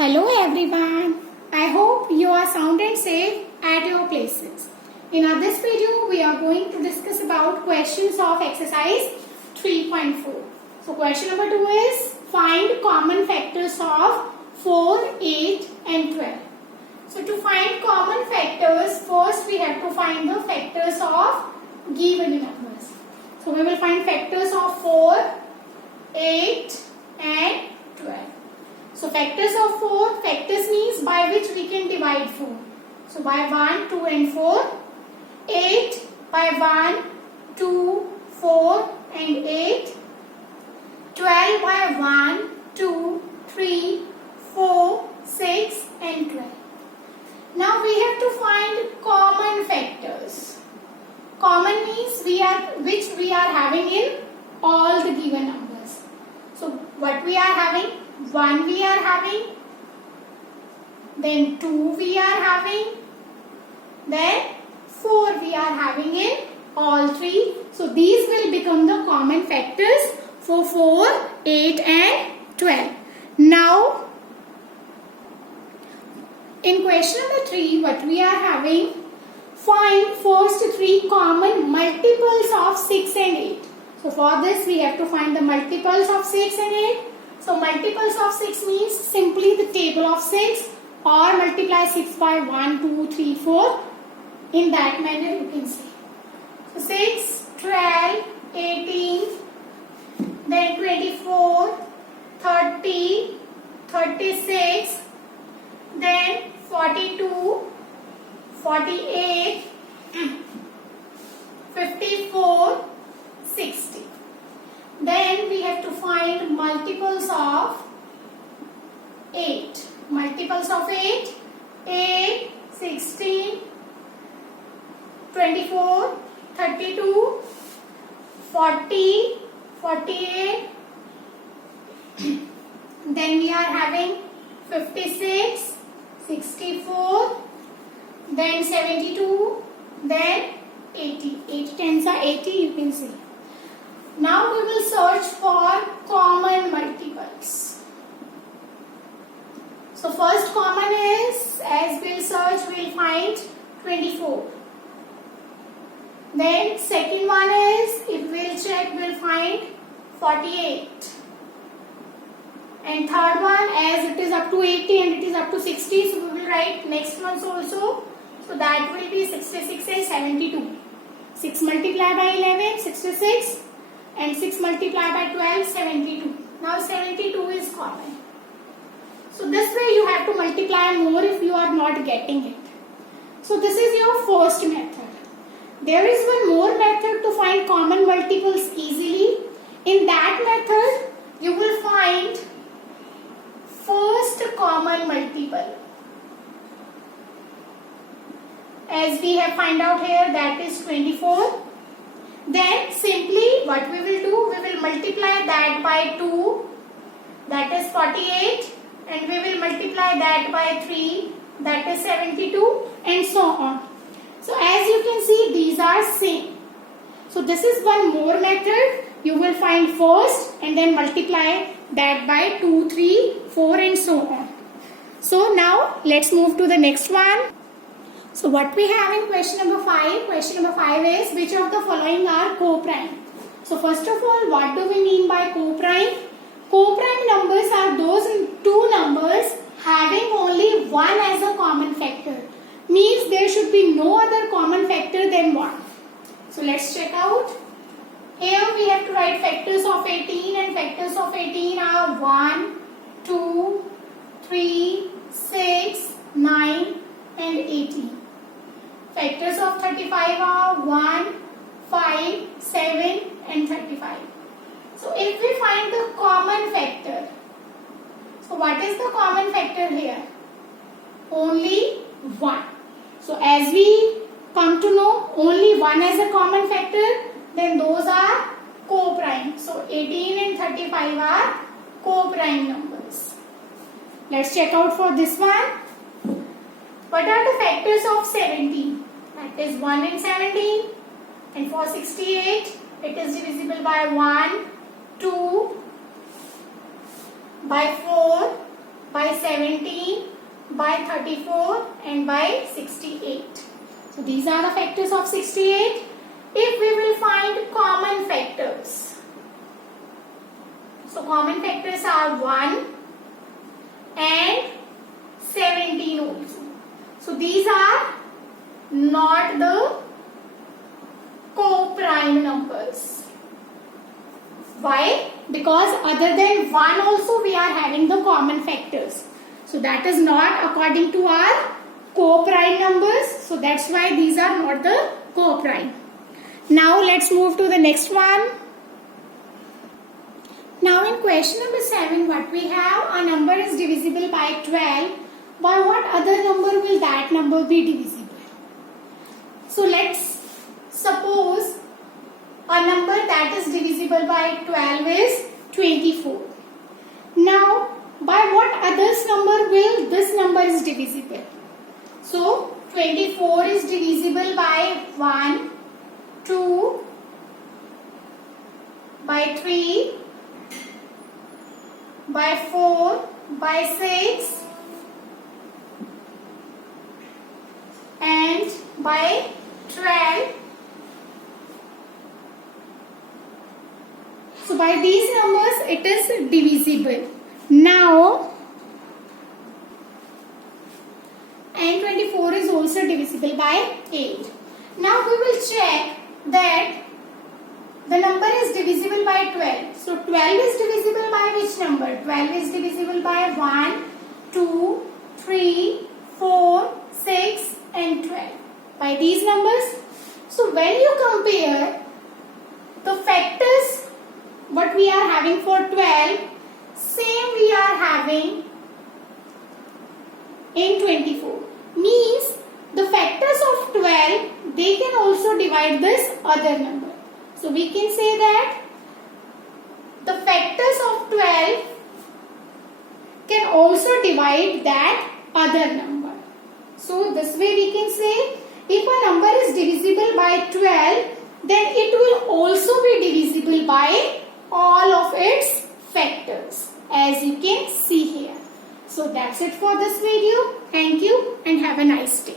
Hello everyone. I hope you are sound and safe at your places. In this video, we are going to discuss about questions of exercise 3.4. So question number 2 is find common factors of 4, 8 and 12. So to find common factors, first we have to find the factors of given numbers. So we will find factors of 4, 8 and 12. So factors of 4, factors means by which we can divide 4. So by 1, 2 and 4. 8 by 1, 2, 4 and 8. 12 by 1, 2, 3, 4, 6 and 12. Now we have to find common factors. Common means which we are having in all the given numbers. So what we are having? 1 we are having, then 2 we are having, then 4 we are having in all three. So these will become the common factors for 4, 8 and 12. Now in question number 3, what we are having, find first 3 common multiples of 6 and 8. So for this we have to find the multiples of 6 and 8. So multiples of 6 means simply the table of 6 or multiply 6 by 1, 2, 3, 4. In that manner you can say. So 6, 12, 18, then 24, 30, 36, then 42, 48, 54, 60. Then we have to find multiples of 8. Multiples of 8. 8, 16, 24, 32, 40, 48. Then we are having 56, 64, then 72, then 80. 8 tens are 80, you can see. Now we will search for common multiples. So first common is, as we'll search, we'll find 24. Then second one is, if we'll check, we'll find 48. And third one, as it is up to 80 and it is up to 60, so we will write next ones also. So that will be 66 and 72. 6 multiplied by 11, 66. And 6 multiplied by 12, 72. Now 72 is common. So this way you have to multiply more if you are not getting it. So this is your first method. There is one more method to find common multiples easily. In that method, you will find first common multiple. As we have found out here, that is 24. Then simply what we will do, we will multiply that by 2, that is 48, and we will multiply that by 3, that is 72, and so on. So as you can see, these are same. So this is one more method. You will find first and then multiply that by 2, 3, 4 and so on. So now let's move to the next one. So what we have in question number 5? Question number 5 is, which of the following are co-prime? So first of all, what do we mean by co-prime? Co-prime numbers are those two numbers having only one as a common factor. Means there should be no other common factor than 1. So let's check out. Here we have to write factors of 18, and factors of 18 are 1, 2, 3, 6, 9 and 18. Factors of 35 are 1, 5, 7 and 35. So if we find the common factor, so what is the common factor here? Only 1. So as we come to know only 1 as a common factor, then those are co-prime. So 18 and 35 are co-prime numbers. Let's check out for this one. What are the factors of 17? That is 1 and 17. And for 68, it is divisible by 1, 2, by 4, by 17, by 34 and by 68. So these are the factors of 68. If we will find common factors. So common factors are 1 and 17 also. So these are not the co-prime numbers. Why? Because other than 1 also we are having the common factors. So that is not according to our co-prime numbers. So that's why these are not the co-prime. Now let's move to the next one. Now in question number 7, what we have, a number is divisible by 12. By what other number will that number be divisible? So let's suppose a number that is divisible by 12 is 24. Now by what others number will this number is divisible? So 24 is divisible by 1, 2, by 3, by 4, by 6 and by 12. So by these numbers it is divisible. Now and 24 is also divisible by 8. Now we will check that the number is divisible by 12. So 12 is divisible by which number? 12 is divisible by 1, 2, 3, 4, 6 and 12. By these numbers. So when you compare the factors what we are having for 12, same we are having in 24. Means the factors of 12, they can also divide this other number. So we can say that the factors of 12 can also divide that other number. So this way we can say if a number is divisible by 12, then it will also be divisible by all of its factors, as you can see here. So that's it for this video. Thank you and have a nice day.